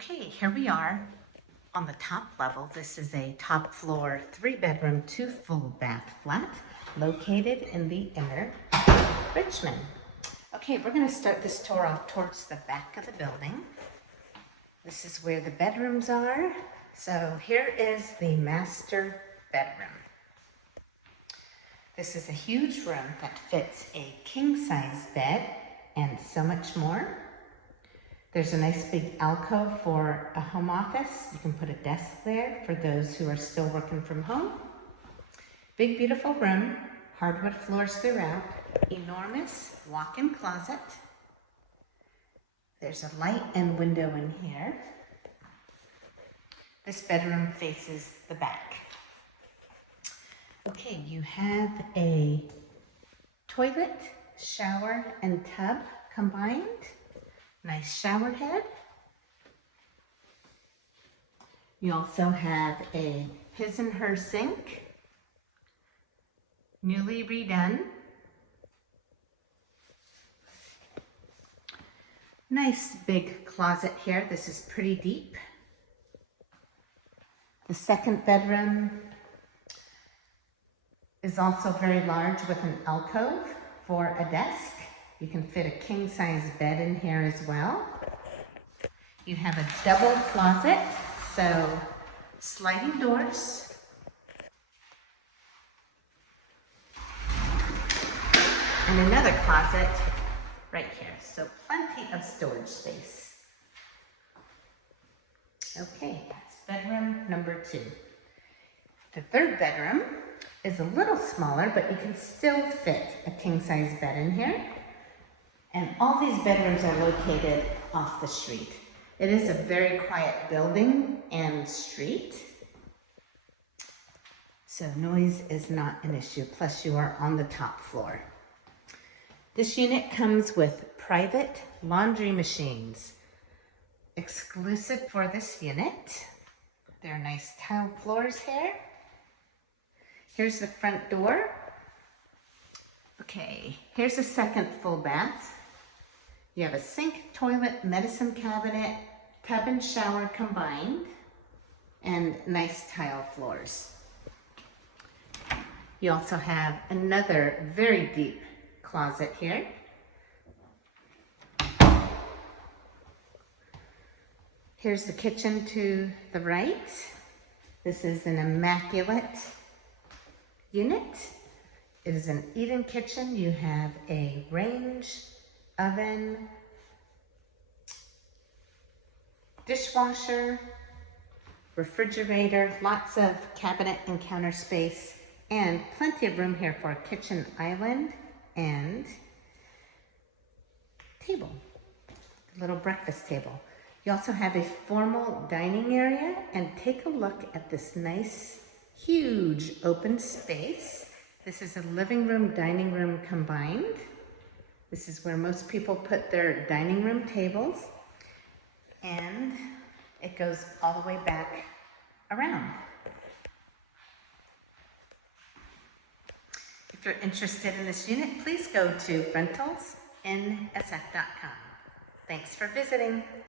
Okay, here we are on the top level. This is a top floor, 3-bedroom, 2 full bath flat located in the inner Richmond. Okay, we're going to start this tour off towards the back of the building. This is where the bedrooms are. So here is the master bedroom. This is a huge room that fits a king-size bed and so much more. There's a nice big alcove for a home office. You can put a desk there for those who are still working from home. Big, beautiful room, hardwood floors throughout, enormous walk-in closet. There's a light and window in here. This bedroom faces the back. Okay, you have a toilet, shower, and tub combined. Nice shower head. You also have a his and her sink, newly redone. Nice big closet here. This is pretty deep. The second bedroom is also very large with an alcove for a desk. You can fit a king-size bed in here as well. You have a double closet, so sliding doors. And another closet right here, so plenty of storage space. Okay, that's bedroom number 2. The third bedroom is a little smaller, but you can still fit a king-size bed in here. And all these bedrooms are located off the street. It is a very quiet building and street, so noise is not an issue, plus you are on the top floor. This unit comes with private laundry machines, exclusive for this unit. There are nice tile floors here. Here's the front door. Okay, here's the second full bath. You have a sink, toilet, medicine cabinet, tub and shower combined, and nice tile floors. You also have another very deep closet here. Here's the kitchen to the right. This is an immaculate unit. It is an eat-in kitchen. You have a range, oven, dishwasher, refrigerator, lots of cabinet and counter space, and plenty of room here for a kitchen island and table, a little breakfast table. You also have a formal dining area, and take a look at this nice, huge open space. This is a living room, dining room combined. This is where most people put their dining room tables, and it goes all the way back around. If you're interested in this unit, please go to rentalsnsf.com. Thanks for visiting.